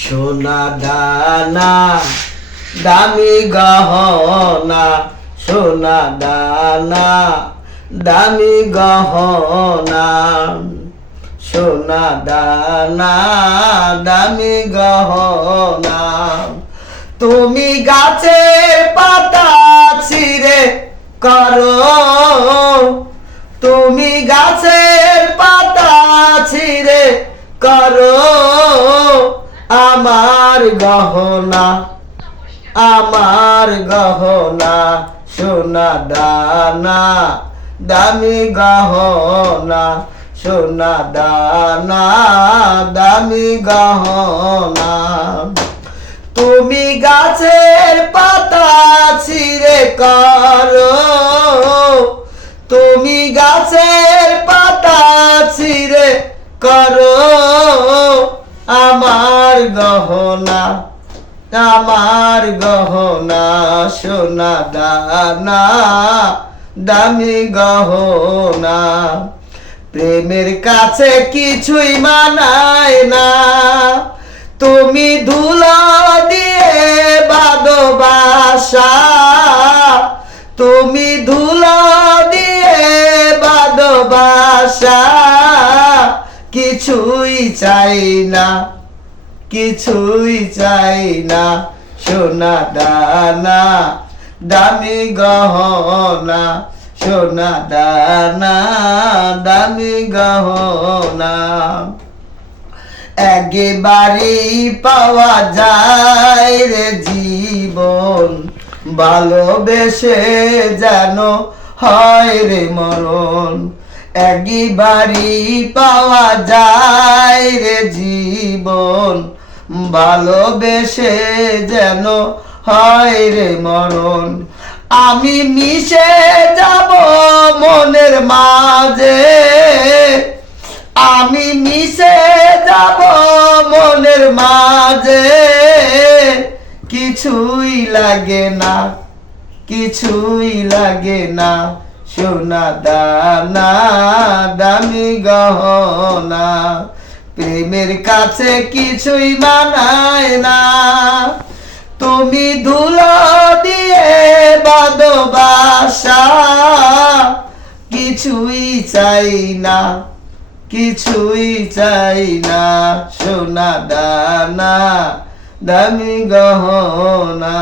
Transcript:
সোনা দানা দামি গহনা, সোনা দানা দামি গহনা, সোনা দানা দামি গহনা। তুমি গাছের পাতা ছিঁড়ে করো, তুমি গাছের পাতা ছিঁড়ে করো আমার গহনা, আমার গহনা, সোনা দানা দামি গহনা, সোনা দানা দামি গহনা। তুমি গাছের পাতা ছিঁড়ে করো, তুমি গাছের পাতা ছিঁড়ে করো আমার গহনা, আমার গহনা, সোনা দানা দামি গহনা। প্রেমের কাছে কিছুই মানায় না, তুমি ধুলো দিয়ে বাঁধো বাসা, তুমি ধুলো দিয়ে বাঁধো বাসা। কিছুই চাই না, কিছুই চাই না, সোনা দানা দামি গহনা, সোনা দানা দামি গহনা। একবারই পাওয়া যায় রে জীবন, ভালোবেসে যেন হয় রে মরণ। একবারই পাওয়া যায় রে জীবন, ভালোবেসে যেন হয় রে মরণ। আমি মিশে যাব মনের মাঝে, আমি মিশে যাব মনের মাঝে। কিছুই লাগে না, কিছুই লাগে না, সোনা দানা দামি গহনা। প্রেমের কাছে কিছুই মানায় না, তুমি ধুলো দিয়ে বাঁধো বাসা। কিছুই চাই না, কিছুই চাই না, সোনা দানা দামি গহনা।